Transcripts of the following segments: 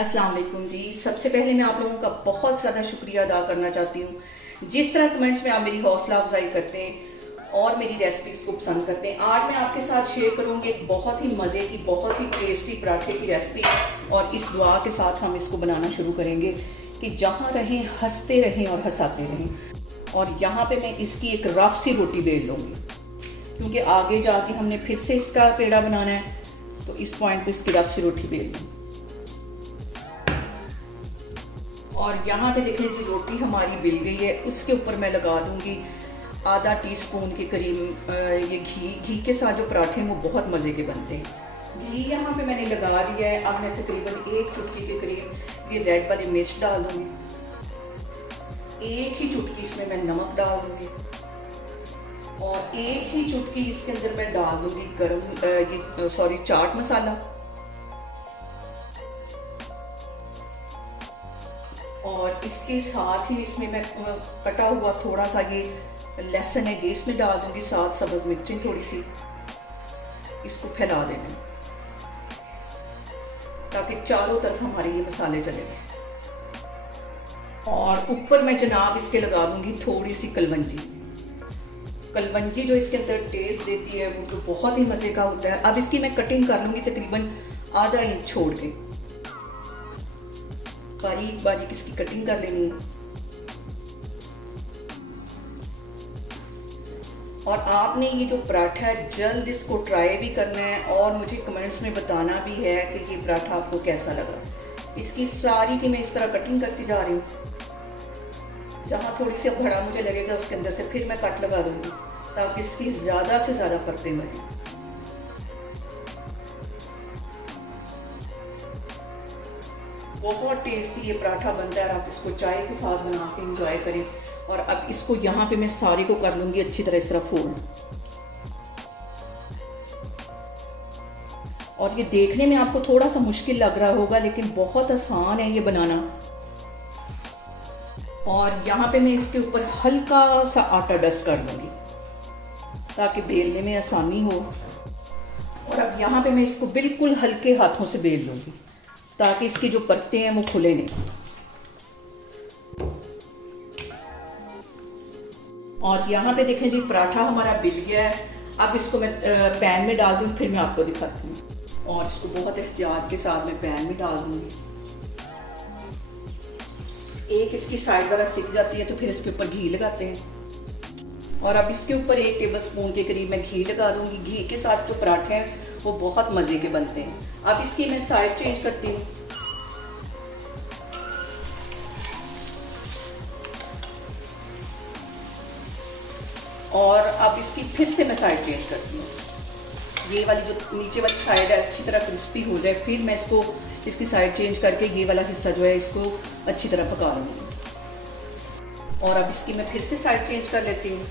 अस्सलाम वालेकुम जी। सबसे पहले मैं आप लोगों का बहुत ज़्यादा शुक्रिया अदा करना चाहती हूँ जिस तरह कमेंट्स में आप मेरी हौसला अफजाई करते हैं और मेरी रेसिपीज़ को पसंद करते हैं। आज मैं आपके साथ शेयर करूँगी एक बहुत ही मज़े की, बहुत ही टेस्टी पराठे की रेसिपी, और इस दुआ के साथ हम इसको बनाना शुरू करेंगे कि जहाँ रहें हंसते रहें और हंसाते रहें। और यहाँ पे मैं इसकी एक रफ सी रोटी बेल लूँगी क्योंकि आगे जाके हमने फिर से इसका पेड़ा बनाना है, तो इस पॉइंट पे इसकी रफ सी रोटी बेल लूँ। और यहाँ पे देखें जी, रोटी हमारी बिल गई है। उसके ऊपर मैं लगा दूँगी आधा टीस्पून के करीब ये घी के साथ जो पराठे हैं वो बहुत मज़े के बनते हैं। घी यहाँ पे मैंने लगा दिया है। अब मैं तकरीबन 1 चुटकी के करीब ये रेड वाली मिर्च डाल दूँगी। 1 ही चुटकी इसमें मैं नमक डाल दूँगी और 1 ही चुटकी इसके अंदर मैं डाल दूँगी चाट मसाला। और इसके साथ ही इसमें मैं कटा हुआ थोड़ा सा ये लहसुन है, ये इसमें डाल दूंगी, साथ सब्ज़ मिर्चें थोड़ी सी। इसको फैला देना ताकि चारों तरफ हमारे ये मसाले चले जाए। और ऊपर मैं जनाब इसके लगा दूंगी थोड़ी सी कलवंजी। कलवंजी जो इसके अंदर टेस्ट देती है वो तो बहुत ही मज़े का होता है। अब इसकी मैं कटिंग कर लूँगी तकरीबन आधा इंच छोड़ के। बारीक बारीक इसकी कटिंग कर लेनी है। और आपने ये जो पराठा है जल्द इसको ट्राई भी करना है और मुझे कमेंट्स में बताना भी है कि ये पराठा आपको कैसा लगा। इसकी सारी की मैं इस तरह कटिंग करती जा रही हूँ। जहाँ थोड़ी सी बड़ा मुझे लगेगा उसके अंदर से फिर मैं कट लगा दूँगी ताकि इसकी ज़्यादा से ज़्यादा परतें बने। बहुत टेस्टी ये पराठा बनता है और आप इसको चाय के साथ बना के इंजॉय करें। और अब इसको यहाँ पे मैं सारे को कर लूँगी अच्छी तरह इस तरह फोल्ड। और ये देखने में आपको थोड़ा सा मुश्किल लग रहा होगा लेकिन बहुत आसान है ये बनाना। और यहाँ पे मैं इसके ऊपर हल्का सा आटा डस्ट कर लूँगी ताकि बेलने में आसानी हो। और अब यहाँ पे मैं इसको बिल्कुल हल्के हाथों से बेल लूँगी ताकि इसकी जो परतें हैं वो खुले नहीं। और यहाँ पे देखें जी, पराठा हमारा बिल गया है। अब इसको मैं पैन में डाल दूँ, फिर मैं आपको दिखाती हूँ। और इसको बहुत एहतियात के साथ मैं पैन में डाल दूँगी। एक इसकी साइड ज़रा सिक जाती है तो फिर इसके ऊपर घी लगाते हैं। और अब इसके ऊपर 1 टेबलस्पून के करीब मैं घी लगा दूँगी। घी के साथ जो पराठे हैं वो बहुत मज़े के बनते हैं। अब इसकी मैं साइड चेंज करती हूँ। और अब इसकी फिर से मैं साइड चेंज करती हूँ। ये वाली जो नीचे वाली साइड है अच्छी तरह क्रिस्पी हो जाए, फिर मैं इसकी साइड चेंज करके ये वाला हिस्सा जो है इसको अच्छी तरह पका लूँगी। और अब इसकी मैं फिर से साइड चेंज कर लेती हूँ।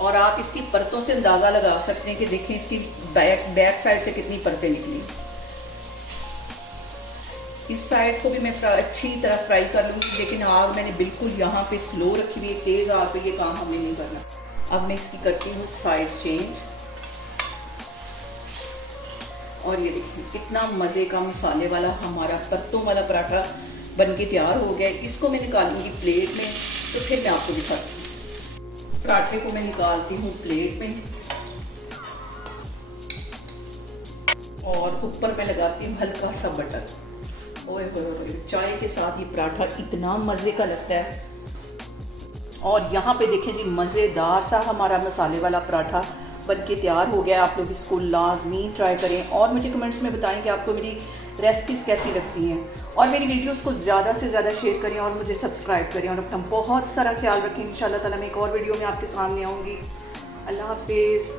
और आप इसकी परतों से अंदाज़ा लगा सकते हैं कि देखें इसकी बैक साइड से कितनी परतें निकली। इस साइड को भी मैं अच्छी तरह फ्राई कर लूँगी, लेकिन आग मैंने बिल्कुल यहाँ पे स्लो रखी हुई है। तेज़ आग पे ये काम हमें नहीं करना। अब मैं इसकी करती हूँ साइड चेंज। और ये देखिए कितना मज़े का मसाले वाला हमारा परतों वाला पराठा बन के तैयार हो गया। इसको मैं निकालूंगी प्लेट में, तो फिर मैं आपको दिखाती हूँ। पराठे को मैं निकालती हूँ प्लेट में और ऊपर मैं लगाती हूँ हल्का सा बटर। ओए होए, चाय के साथ ये पराठा इतना मज़े का लगता है। और यहाँ पे देखें जी, मज़ेदार सा हमारा मसाले वाला पराठा बन के तैयार हो गया। आप लोग इसको लाजमी ट्राई करें और मुझे कमेंट्स में बताएं कि आपको मेरी रेसिपीज़ कैसी लगती हैं। और मेरी वीडियोस को ज़्यादा से ज़्यादा शेयर करें और मुझे सब्सक्राइब करें और अपना बहुत सारा ख्याल रखें। इंशाल्लाह ताला मैं एक और वीडियो में आपके सामने आऊँगी। अल्लाह हाफिज़।